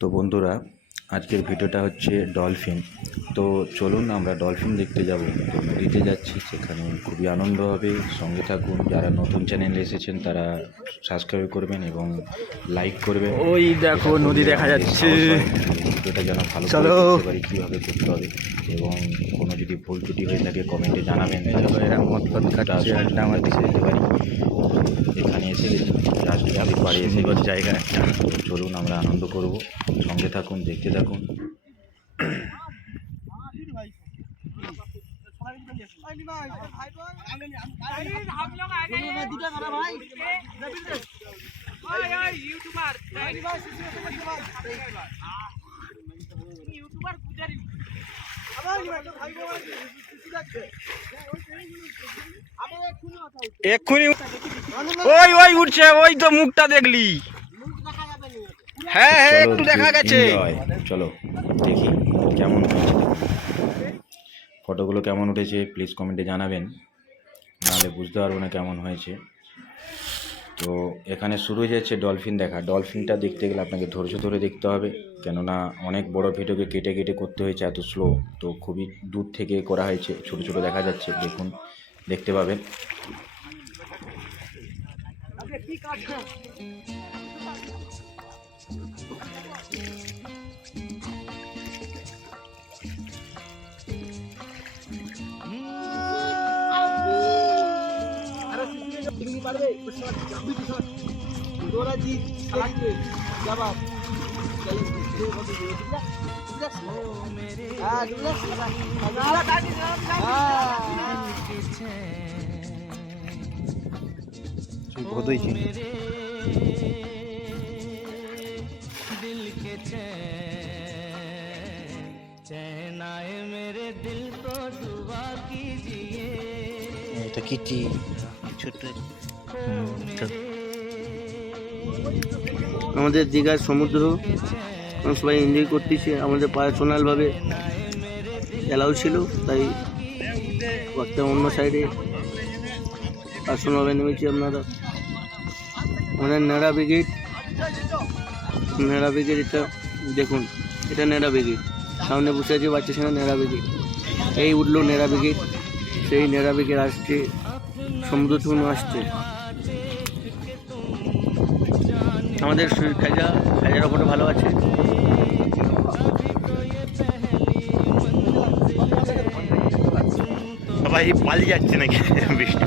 তো বন্ধুরা, আজকের ভিডিওটা হচ্ছে ডলফিন। তো চলুন আমরা ডলফিন দেখতে যাব। তো নদীতে যাচ্ছি, সেখানে খুবই আনন্দ হবে। সঙ্গে থাকুন। যারা নতুন চ্যানেলে এসেছেন তারা সাবস্ক্রাইব করবেন এবং লাইক করবেন। ওই দেখো নদী দেখা যাচ্ছে। ভিডিওটা যেন ভালো করে করতে পারি, কীভাবে করতে হবে এবং কোনো যদি ভুল ত্রুটি হয়ে থাকে কমেন্টে জানাবেন। এরা মদ ফদ খাচ্ছে, আড্ডা মারছে। দিতে পারি। এখানে এসে রাষ্ট্রপতি বাড়ি এসে জায়গা একটা। চলুন আমরা আনন্দ করব। সঙ্গে থাকুন, দেখতে থাকুন। এক্ষুনি ওই ওই উঠছে, ওই তো মুখটা দেখলি? হ্যাঁ হ্যাঁ, একটু দেখা গেছে। চলো দেখি কেমন হয়েছে, ফটোগুলো কেমন উঠেছে প্লিজ কমেন্টে জানাবেন, নাহলে বুঝতে পারবো না কেমন হয়েছে। তো এখানে শুরু হয়ে যাচ্ছে ডলফিন দেখা। ডলফিনটা দেখতে গেলে আপনাকে ধৈর্য ধরে দেখতে হবে, কেননা অনেক বড় ভিডিওকে কেটে কেটে করতে হয়েছে, এত স্লো। তো খুবই দূর থেকে করা হয়েছে, ছোট ছোট দেখা যাচ্ছে, দেখুন, দেখতে পাবেন। এটা কি ছোট্ট আমাদের দীঘার সমুদ্র সবাই এনজয় করতেছে। আমাদের পার্সোনালভাবে এলাও ছিল, তাই একটা অন্য সাইডে পার্সোনালভাবে নেমেছি। আপনারা আমাদের নেড়া ব্রিগেড, এটা দেখুন, এটা নেড়া ব্রিগেড। সামনে বসে আছে বাচ্চা ছেলে, নেড়া ব্রিগেড। এই উঠলো নেড়া ব্রিগেড, সেই নেড়া ব্রিগেড আসছে, সমুদ্র থেকে আসছে। আমাদের খাজার ওপরে ভালো আছে। সবাই পালিয়ে যাচ্ছে নাকি বৃষ্টি?